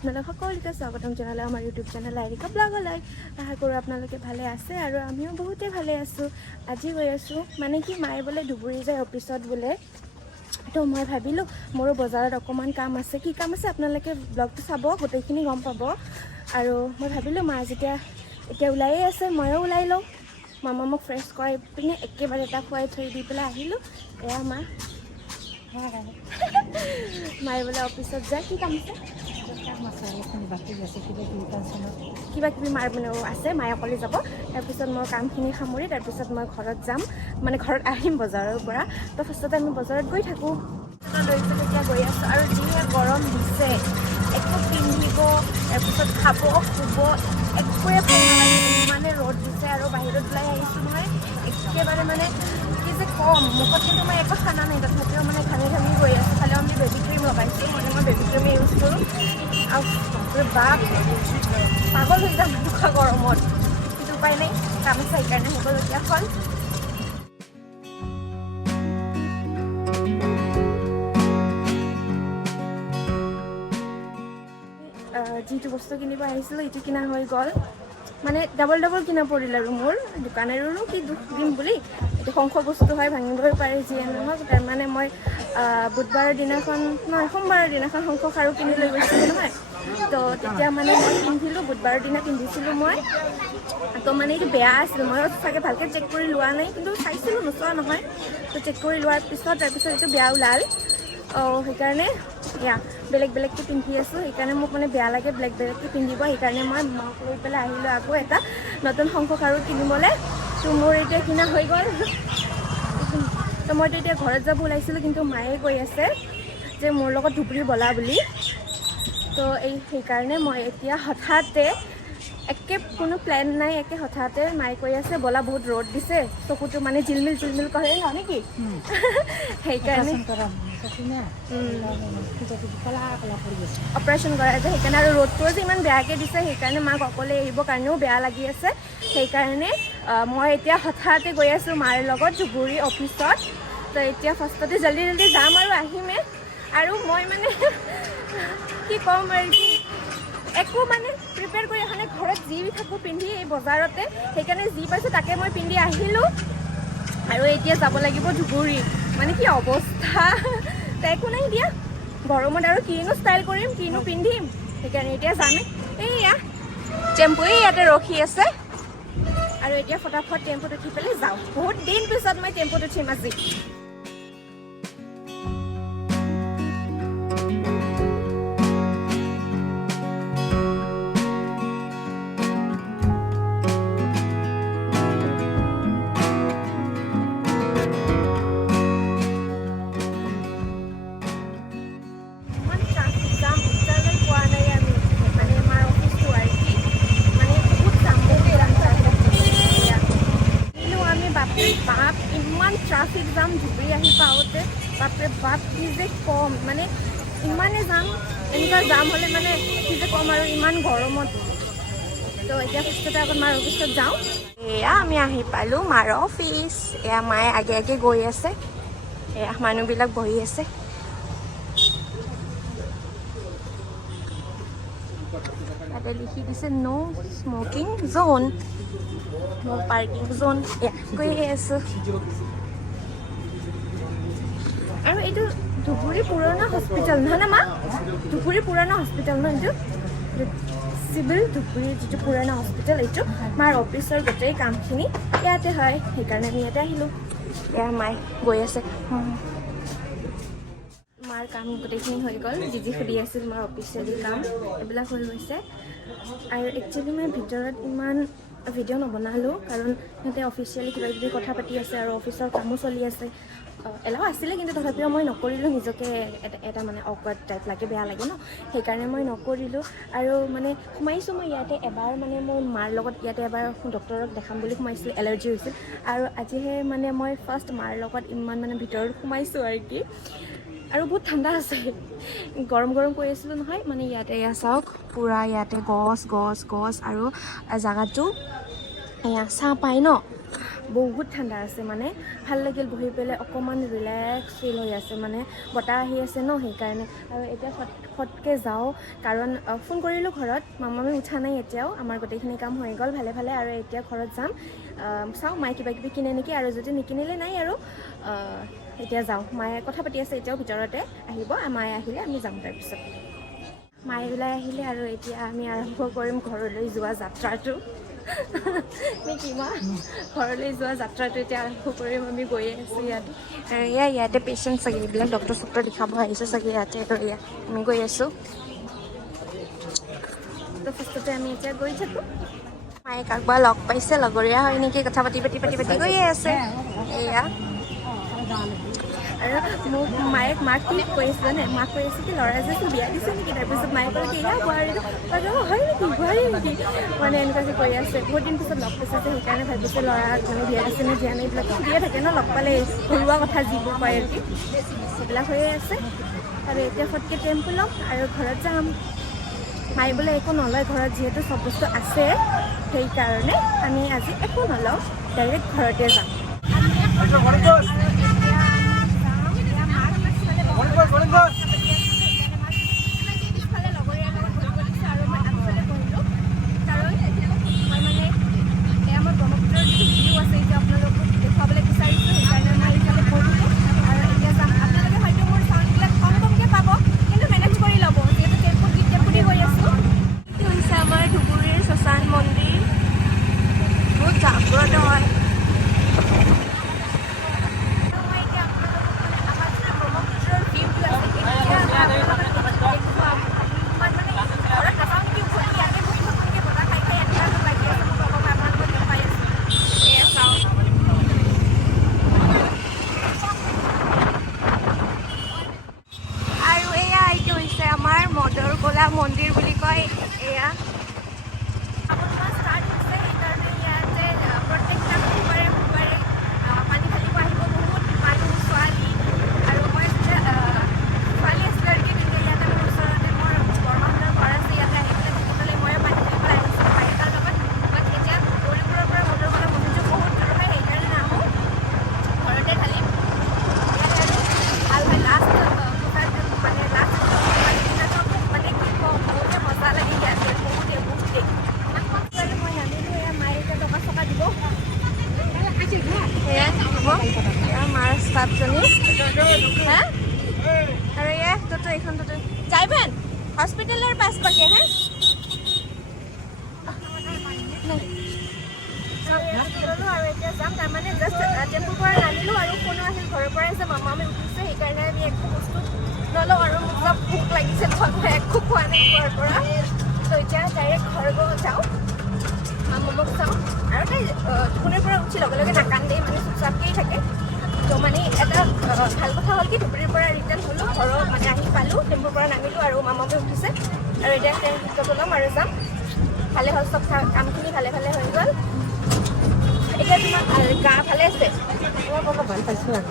আপোনালোক সকলোকে স্বাগতম জনালোঁ আমাৰ ইউটিউব চেনেল আইৰিকা ব্লগলৈ। আশা কৰোঁ আপোনালোকে ভালে আছে আৰু আমিও বহুতেই ভালে আছোঁ। আজি গৈ আছোঁ মানে কি মায়ে বোলে ধুবুৰী যায় অফিচত বোলে, তো মই ভাবিলোঁ মোৰো বজাৰত অকণমান কাম আছে। কি কাম আছে আপোনালোকে ব্লগটো চাব, গোটেইখিনি গম পাব। আৰু মই ভাবিলোঁ মা যেতিয়া এতিয়া ওলায়ে আছে ময়ো ওলাই লওঁ। মামা মোক ফ্ৰেছ কৰাই পিনে একেবাৰে এটা খুৱাই থৈ দি পেলাই আহিলোঁ। এয়া মা মায়ে বোলে অফিচত যায়। কি কাম আছে? কিবা কিবি মাৰ মানে আছে, মায়ে অকলে যাব। তাৰপিছত মই কামখিনি সামৰি তাৰপিছত মই ঘৰত যাম, মানে ঘৰত আহিম বজাৰৰ পৰা। তো ফাৰ্ষ্টতে আমি বজাৰত গৈ থাকোঁ। লৈ পেলাই এতিয়া গৈ আছোঁ আৰু যিহে গৰম দিছে, একো পিন্ধিব তাৰপিছত খাব শুব একোৱে ভাল নালাগে, ইমানে ৰ'দ দিছে। আৰু বাহিৰত ওলাই আহিছোঁ নহয়, একেবাৰে মানে কি যে কম, মুখত কিন্তু মই একো খানা নাই, তথাপিও মানে ঘামি ঘামি গৈ আছোঁ। খালি আমি বেবী ক্ৰীম লগাইছোঁ, মানে মই বেবী ক্ৰীমে ইউজ কৰোঁ। আৰু বাপ পাগল হৈ যাম এনেকুৱা গৰমত, কিন্তু উপায় নাই, কাম আছে সেইকাৰণে হ'বলগীয়া হ'ল। যিটো বস্তু কিনিব আহিছিলোঁ এইটো কিনা হৈ গ'ল, মানে ডাবল কিনা পৰিল। আৰু মোৰ দোকানেৰো কি দুখ দিম বুলি, এইটো শংখ বস্তু হয়, ভাঙিবই পাৰে যিয়ে নহওক। তাৰমানে মই বুধবাৰৰ দিনাখন নহয় সোমবাৰৰ দিনাখন শংখ খাৰু কিনি লৈ গৈছিলোঁ নহয়। তো তেতিয়া মানে মই পিন্ধিলোঁ, বুধবাৰৰ দিনা পিন্ধিছিলোঁ মই। তো মানে এইটো বেয়া আছিল, মই চাগে ভালকৈ চেক কৰি লোৱা নাই, কিন্তু চাইছিলোঁ নোচোৱা নহয়। তো চেক কৰি লোৱাৰ পিছত তাৰপিছত এইটো বেয়া ওলাল। সেইকাৰণে এয়া বেলেগকৈ পিন্ধি আছোঁ। সেইকাৰণে মোক মানে বেয়া লাগে বেলেগকৈ পিন্ধিব। সেইকাৰণে মই মাক লৈ পেলাই আহিলোঁ আকৌ এটা নতুন শংখ খাৰু কিনিবলৈ। তো মোৰ এতিয়া কিনা হৈ গ'ল। তো মইতো এতিয়া ঘৰত যাব ওলাইছিলোঁ, কিন্তু মায়ে কৈ আছে যে মোৰ লগত ধুবুৰী ব'লা বুলি। তো সেইকাৰণে মই এতিয়া হঠাতে একে কোনো প্লেন নাই, একে হঠাতে মায়ে কৈ আছে ব'লা, বহুত ৰ'দ দিছে, চকুটো মানে জিলমিল কৰে ন নেকি, সেইকাৰণে অপাৰেশ্যন কৰা আছে সেইকাৰণে। আৰু ৰ'দটোও যে ইমান বেয়াকৈ দিছে, সেইকাৰণে মাক অকলে এৰিবৰ কাৰণেও বেয়া লাগি আছে। সেইকাৰণে মই এতিয়া হঠাতে গৈ আছোঁ মাৰ লগত ধুবুৰী অফিচত। তো এতিয়া ফাৰ্ষ্টতে জল্দি যাম আৰু আহিমেই। আৰু মই মানে কি ক'ম আৰু কি, একো মানে প্ৰিপেয়াৰ কৰি অহা নাই, ঘৰত যি থাকোঁ পিন্ধি এই বজাৰতে। সেইকাৰণে যি পাইছোঁ তাকে মই পিন্ধি আহিলোঁ। আৰু এতিয়া যাব লাগিব ধুবুৰী, মানে কি অৱস্থা। তো একো নাই দিয়া, গৰমত আৰু কিনো ষ্টাইল কৰিম, কিনো পিন্ধিম। সেইকাৰণে এতিয়া যামেই। এইয়া টেম্পু ইয়াতে ৰখি আছে, আৰু এতিয়া ফটাফট টেম্পুত উঠি পেলাই যাওঁ। বহুত দিন পিছত মই টেম্পুত উঠিম আজি। বাপ ইমান ট্ৰাফিক জাম ধুবুৰী আহি পাওঁতে, বাপৰে বাপ কি যে কম, মানে ইমানে জাম। এনেকুৱা জাম হ'লে মানে কি যে কম আৰু, ইমান গৰমত। তো এতিয়া ফাৰ্ষ্টতে আগত মাৰ অফিচত যাওঁ। এয়া আমি আহি পালোঁ মাৰ অফিচ। এয়া মায়ে আগে গৈ আছে, এয়া মানুহবিলাক বহি আছে। তাতে লিখি দিছে ন' স্মকিং জ'ন, ন' পাৰ্কিং জ'ন। এয়া গৈয়ে আছোঁ। আৰু এইটো ধুবুৰী পুৰণা হস্পিটেল নহয় না মা? ধুবুৰী পুৰণা হস্পিটেল ন এইটো, চিভিল ধুবুৰীৰ যিটো পুৰণা হস্পিটেল, এইটো মাৰ অফিচৰ গোটেই কামখিনি ইয়াতে হয়। সেইকাৰণে আমি ইয়াতে আহিলোঁ। এয়া মায়ে গৈ আছে, মাৰ কাম গোটেইখিনি হৈ গ'ল। যি সুধি আছিল মাৰ অফিচিয়েলি কাম এইবিলাক হৈ গৈছে। আৰু একচুৱেলি মই ভিতৰত ইমান ভিডিঅ' নবনালোঁ, কাৰণ সিহঁতে অফিচিয়েলি কিবাকিবি কথা পাতি আছে আৰু অফিচৰ কামো চলি আছে। এলাও আছিলে, কিন্তু তথাপিও মই নকৰিলোঁ। নিজকে এটা মানে অকৱাৰ্ড টাইপ লাগে, বেয়া লাগে ন, সেইকাৰণে মই নকৰিলোঁ। আৰু মানে সোমাইছোঁ মই ইয়াতে এবাৰ, মানে মোৰ মাৰ লগত ইয়াতে এবাৰ ডক্টৰক দেখাম বুলি সোমাইছিলোঁ, এলাৰ্জি হৈছিল। আৰু আজিহে মানে মই ফাৰ্ষ্ট মাৰ লগত ইমান মানে ভিতৰত সোমাইছোঁ আৰু কি। আৰু বহুত ঠাণ্ডা আছে, গৰম কৈ আছিলোঁ নহয়। মানে ইয়াতে এয়া চাওক, পূৰা ইয়াতে গছ আৰু জেগাটো এয়া চাহ পায় ন, বহুত ঠাণ্ডা আছে মানে ভাল লাগিল বহি পেলাই অকণমান ৰিলেক্স ফিল হৈ আছে মানে বতাহ আহি আছে ন সেইকাৰণে আৰু এতিয়া ফটকৈ যাওঁ কাৰণ ফোন কৰিলোঁ ঘৰত মামামী উঠা নাই এতিয়াও আমাৰ গোটেইখিনি কাম হৈ গ'ল ভালে ভালে আৰু এতিয়া ঘৰত যাম চাওঁ মায়ে কিবা কিবি কিনে নেকি আৰু যদি নিকিনিলে নাই আৰু এতিয়া যাওঁ মায়ে কথা পাতি আছে এতিয়াও ভিতৰতে আহিব মায়ে আহিলে আমি যাম তাৰপিছত মায়ে ওলাই আহিলে আৰু এতিয়া আমি আৰম্ভ কৰিম ঘৰলৈ যোৱা যাত্ৰাটো নেকি মা ঘৰলৈ যোৱা যাত্ৰাটো এতিয়া আৰম্ভ কৰিম আমি গৈয়ে আছোঁ ইয়াতে পেচেণ্ট চাগে এইবিলাক ডক্টৰ চক্টৰ দেখাব আহিছে চাগে ইয়াতে আৰু আমি গৈ আছোঁ তো ফাৰ্ষ্টতে আমি এতিয়া গৈ থাকোঁ মায়ে কাৰোবাৰ লগ পাইছে লগৰীয়া হয় নেকি কথা পাতি গৈয়ে আছে এয়া আৰু মোক মাক কি কৈ আছে জানে মাক কৈ আছে কি ল'ৰা যে বিয়া দিছে নেকি তাৰপিছত মায়ে ক'লে কি এয়া বোৱাৰীটো হয় নেকি বোৱাৰী নেকি মানে এনেকুৱাকৈ কৈ আছে বহুত দিন পিছত লগ পাইছে যে সেইকাৰণে ভাবিছে ল'ৰাক মানে বিয়া দিছে নে দিয়া নাই এইবিলাক সুধিয়ে থাকে ন লগ পালে ঘৰুৱা কথা যিবোৰ কয় আৰু কি সেইবিলাক হৈয়ে আছে আৰু এতিয়া ফটকৈ টেম্পু ল'ম আৰু ঘৰত যাম মায়ে বোলে একো নলয় ঘৰত যিহেতু চব বস্তু আছে সেইকাৰণে আমি আজি একো নলওঁ ডাইৰেক্ট ঘৰতে যাম মন্দিৰ বুলি কয় এয়া ষ্টাৰ্ট হৈছে সেইকাৰণে ইয়াতে প্ৰত্যেকটা সোমবাৰে পানী ঢালিব আহিব বহুত মানুহ ছোৱালী আৰু মই যেতিয়া ছোৱালী আছিলোঁ আৰু তেতিয়া ইয়াতে মোৰ ওচৰতে মোৰ বৰমাহঁতৰ ঘৰ আছে ইয়াতে আহি পেলাই থাকিবলৈ মই পানী ঢালিবলৈ আহিছিলোঁ বাইকৰ লগত বাট এতিয়া গৌৰীপুৰৰ পৰা মটৰকলা মন্দিৰটো বহুত দূৰ হয় সেইকাৰণে নাহোঁ ঘৰতে ঢালিম ইয়াতে আৰু ভাল লাষ্ট মানে লাষ্ট মজা লাগি ইয়াতে বহুতে মই নামিলোঁ এয়া মায়ে এতিয়া টকা চকা দিব সেয়া হ'ব এয়া মাৰ ষ্টাফজনী হা আৰু এয়া তোতো এইখন তোতো যাইবেন হস্পিটেলৰ পাছ পাকে হা ল'লোঁ আৰু এতিয়া যাম তাৰমানে জাষ্ট টেম্পুৰ পৰা নামিলোঁ আৰু কোনো আহিল ঘৰৰ পৰাই যে মামামী উঠিছে সেইকাৰণে আমি একো বস্তু নলওঁ আৰু মোক অলপ ভোক লাগিছে মই একো খোৱা নাই ঘৰৰ পৰা তো এতিয়া ডাইৰেক্ট ঘৰ যাওঁ মামামক চাওঁ আৰু তাই টোপনিৰ পৰা উঠি লগে লগে নাকান্দেই মানে চুপচাপকেই থাকে তো মানে এটা ভাল কথা হ'ল কি টোপনিৰ পৰা ৰিটাৰ্ণ হ'লোঁ ঘৰত মানে আহি পালোঁ টেম্পুৰ পৰা নামিলোঁ আৰু মামামী উঠিছে আৰু এতিয়া টিকট ল'ম আৰু যাম ভালে হ'ল চব কামখিনি ভালে ভালে হৈ গ'ল এতিয়া তোমাৰ গা ভালে আছে মই বৰ ভাল পাইছোঁ আৰু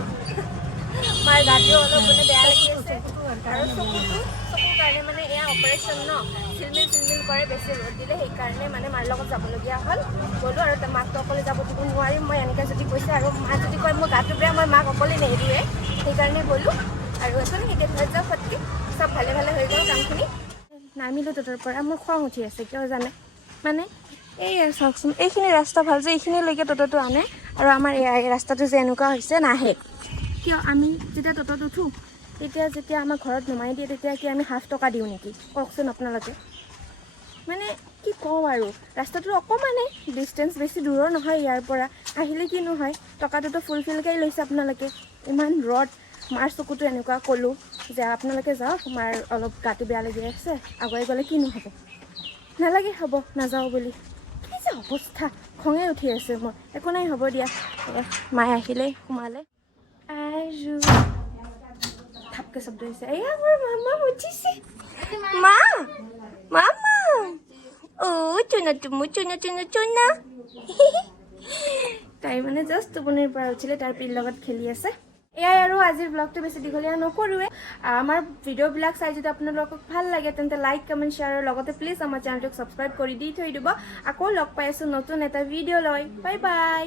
মাৰ গাটো অলপ মানে বেয়া লাগি আছে আৰু চকুৰ কাৰণে মানে এয়া অপাৰেশ্যন ন চিলমিল কৰে বেছি ৰ'দ দিলে সেইকাৰণে মানে মাৰ লগত যাবলগীয়া হ'ল গ'লোঁ আৰু মাকটো অকলে যাব দিব নোৱাৰিম মই এনেকৈ যদি কৈছে আৰু মা যদি কয় মোৰ গাটো বেয়া মই মাক অকলে নেৰোৱে সেইকাৰণে গ'লোঁ আৰু এখন এতিয়া ঘৰত যাওঁ ফটকৈ চব ভালে ভালে হৈ গ'ল কামখিনি নামিলোঁ ততৰ পৰা মোৰ খং উঠি আছে কিয় জানে মানে এই চাওকচোন এইখিনি ৰাস্তা ভাল যে এইখিনিলৈকে ট'টটো আনে আৰু আমাৰ এই ৰাস্তাটো যে এনেকুৱা হৈছে নাহে কিয় আমি যেতিয়া ট'টত উঠোঁ তেতিয়া যেতিয়া আমাৰ ঘৰত নমাই দিয়ে তেতিয়া কি আমি ½ টকা দিওঁ নেকি কওকচোন আপোনালোকে মানে কি কওঁ আৰু ৰাস্তাটো অকণমানে ডিষ্টেঞ্চ বেছি দূৰৰ নহয় ইয়াৰ পৰা আহিলে কি নহয় টকাটোতো ফুলফিলকৈ লৈছে আপোনালোকে ইমান ৰ'দ মাৰ চকুটো এনেকুৱা ক'লোঁ যে আপোনালোকে যাওক মাৰ অলপ গাটো বেয়া লাগি আছে আগুৱাই গ'লে কিনো হ'ব নালাগে হ'ব নাযাওঁ বুলি কি যে অৱস্থা খঙে উঠি আছে মোৰ একো নাই হ'ব দিয়া মায়ে আহিলেই সোমালে আৰু থাপকে শব্দ হৈছে এয়া মোৰ মামা উঠিছে মা মামা চুনা তাই মানে জাষ্ট টোপনিৰ পৰা উঠিলে তাৰ পিৰ লগত খেলি আছে এয়াই আৰু আজিৰ ব্লগটো বেছি দীঘলীয়া নকৰোঁৱে আমাৰ ভিডিঅ'বিলাক চাই যদি আপোনালোকক ভাল লাগে তেন্তে লাইক কমেণ্ট শ্বেয়াৰ আৰু লগতে প্লিজ আমাৰ চেনেলটোক ছাবস্ক্ৰাইব কৰি দি থৈ দিব আকৌ লগ পাই আছোঁ নতুন এটা ভিডিঅ' লৈ বাই বাই